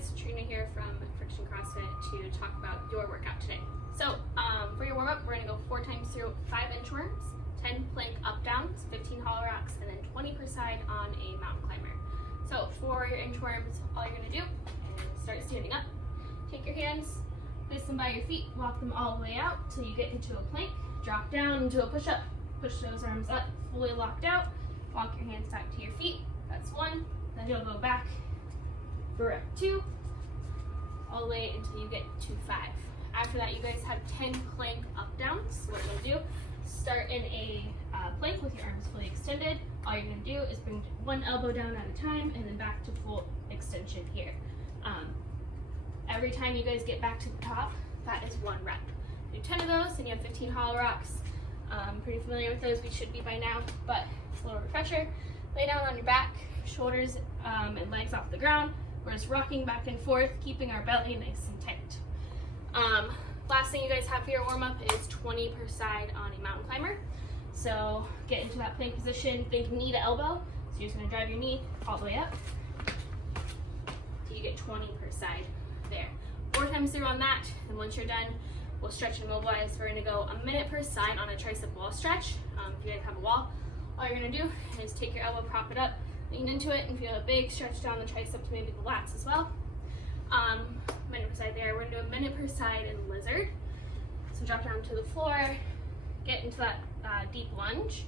guys, Trina here from Friction CrossFit to talk about your workout today. So for your warm-up, we're going to go 4 times through 5 inchworms, 10 plank up-downs, 15 hollow rocks, and then 20 per side on a mountain climber. So for your inchworms, all you're going to do is start standing up. Take your hands, place them by your feet, walk them all the way out till you get into a plank, drop down into a push-up. Push those arms up, fully locked out, walk your hands back to your feet. That's 1. Then you'll go back for rep 2, all the way until you get to 5. After that, you guys have 10 plank up downs. So what you'll do, start in a plank with your arms fully extended. All you're going to do is bring one elbow down at a time and then back to full extension here. Every time you guys get back to the top, that is 1 rep. Do 10 of those, and you have 15 hollow rocks. Pretty familiar with those, we should be by now, but it's a little refresher. Lay down on your back, shoulders and legs off the ground. We're just rocking back and forth, keeping our belly nice and tight. Last thing you guys have for your warm-up is 20 per side on a mountain climber. So get into that plank position, think knee to elbow. So you're just gonna drive your knee all the way up till you get 20 per side there. 4 times through on that, and once you're done, we'll stretch and mobilize. We're gonna go a minute per side on a tricep wall stretch. If you guys have a wall, all you're gonna do is take your elbow, prop it up, lean into it, and feel a big stretch down the triceps, maybe the lats as well. Minute per side there. We're gonna do a minute per side in lizard. So drop down to the floor, get into that deep lunge.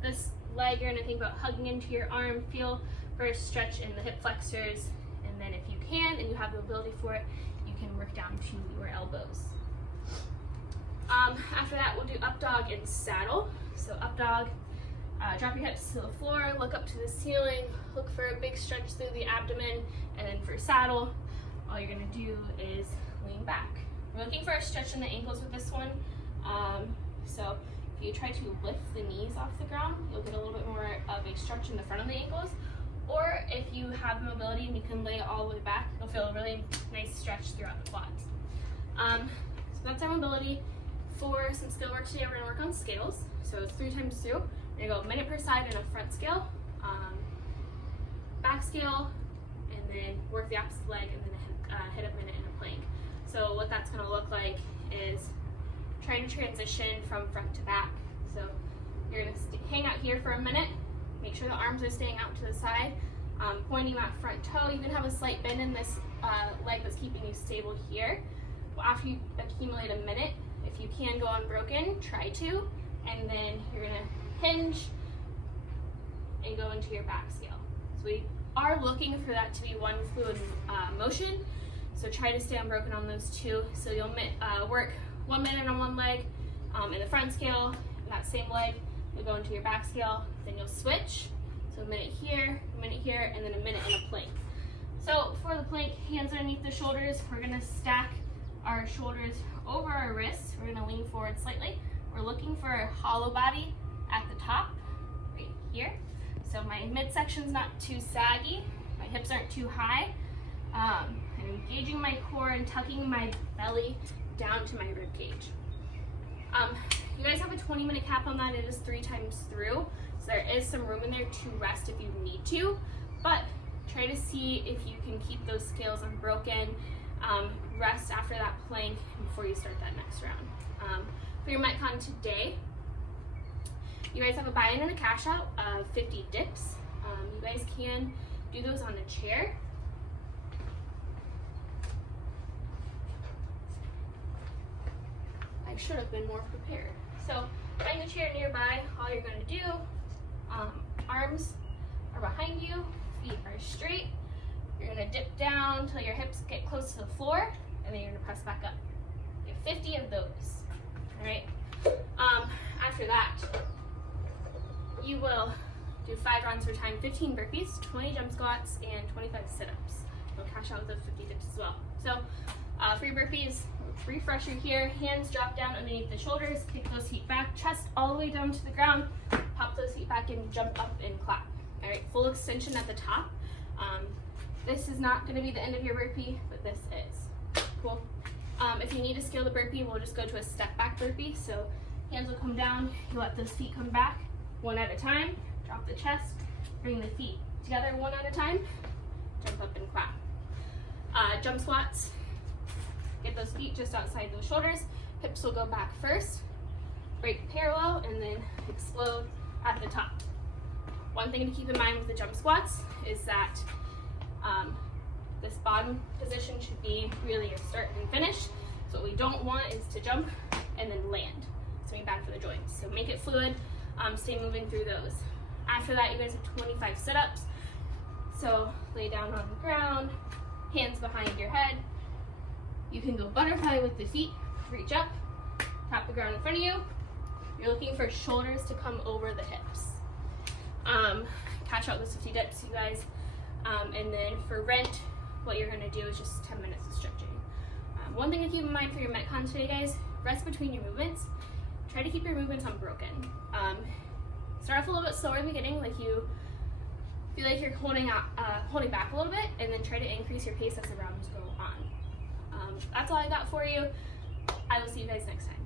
This leg, you're gonna think about hugging into your arm, feel for a stretch in the hip flexors, and then if you can, and you have the ability for it, you can work down to your elbows. After that, we'll do up dog and saddle. So up dog, drop your hips to the floor, look up to the ceiling, look for a big stretch through the abdomen, and then for saddle, all you're gonna do is lean back. We're looking for a stretch in the ankles with this one. So if you try to lift the knees off the ground, you'll get a little bit more of a stretch in the front of the ankles. Or if you have the mobility and you can lay it all the way back, you'll feel a really nice stretch throughout the quads. So that's our mobility. For some skill work today, we're gonna work on scales. So it's 3 times through. We're gonna go a minute per side in a front scale, back scale, and then work the opposite leg, and then hit a minute in a plank. So what that's gonna look like is trying to transition from front to back. So you're gonna hang out here for a minute, make sure the arms are staying out to the side, pointing that front toe. You can have a slight bend in this leg that's keeping you stable here. Well, after you accumulate a minute, if you can go unbroken, try to, and then you're gonna hinge and go into your back scale. So we are looking for that to be one fluid motion, so try to stay unbroken on those 2. So you'll work 1 minute on one leg in the front scale, and that same leg, you'll go into your back scale, then you'll switch. So a minute here, and then a minute in a plank. So for the plank, hands underneath the shoulders, we're gonna stack our shoulders over our wrists. We're gonna lean forward slightly. We're looking for a hollow body at the top, right here. So my midsection's not too saggy, my hips aren't too high. I'm engaging my core and tucking my belly down to my rib cage. You guys have a 20-minute cap on that. It is 3 times through, so there is some room in there to rest if you need to, but try to see if you can keep those scales unbroken. Rest after that plank before you start that next round. For your Metcon today, you guys have a buy-in and a cash out of 50 dips. You guys can do those on a chair. I should have been more prepared. So find a chair nearby. All you're going to do, arms are behind you, feet are straight. You're going to dip down until your hips get close to the floor, and then you're going to press back up. You have 50 of those. All right. After that, you will do 5 rounds per time, 15 burpees, 20 jump squats, and 25 sit-ups. You'll cash out with the 50 dips as well. So for your burpees, refresher here, hands drop down underneath the shoulders, kick those feet back, chest all the way down to the ground, pop those feet back and jump up and clap. All right, full extension at the top. This is not going to be the end of your burpee, but this is. Cool. If you need to scale the burpee, we'll just go to a step back burpee. So hands will come down, you let those feet come back, 1 at a time, drop the chest, bring the feet together 1 at a time, jump up and clap. jump squats. Get those feet just outside those shoulders. Hips will go back first. Break parallel and then explode at the top. One thing to keep in mind with the jump squats is that this bottom position should be really your start and finish. So what we don't want is to jump and then land. It's going to be bad for the joints. So make it fluid, stay moving through those. After that, you guys have 25 sit-ups. So lay down on the ground, hands behind your head. You can go butterfly with the feet, reach up, tap the ground in front of you. You're looking for shoulders to come over the hips. Catch out those 50 dips, you guys. And then for rent, what you're gonna do is just 10 minutes of stretching. One thing to keep in mind for your Metcon today, guys, rest between your movements. Try to keep your movements unbroken. Start off a little bit slower in the beginning, like you feel like you're holding back a little bit, and then try to increase your pace as the rounds go on. That's all I got for you. I will see you guys next time.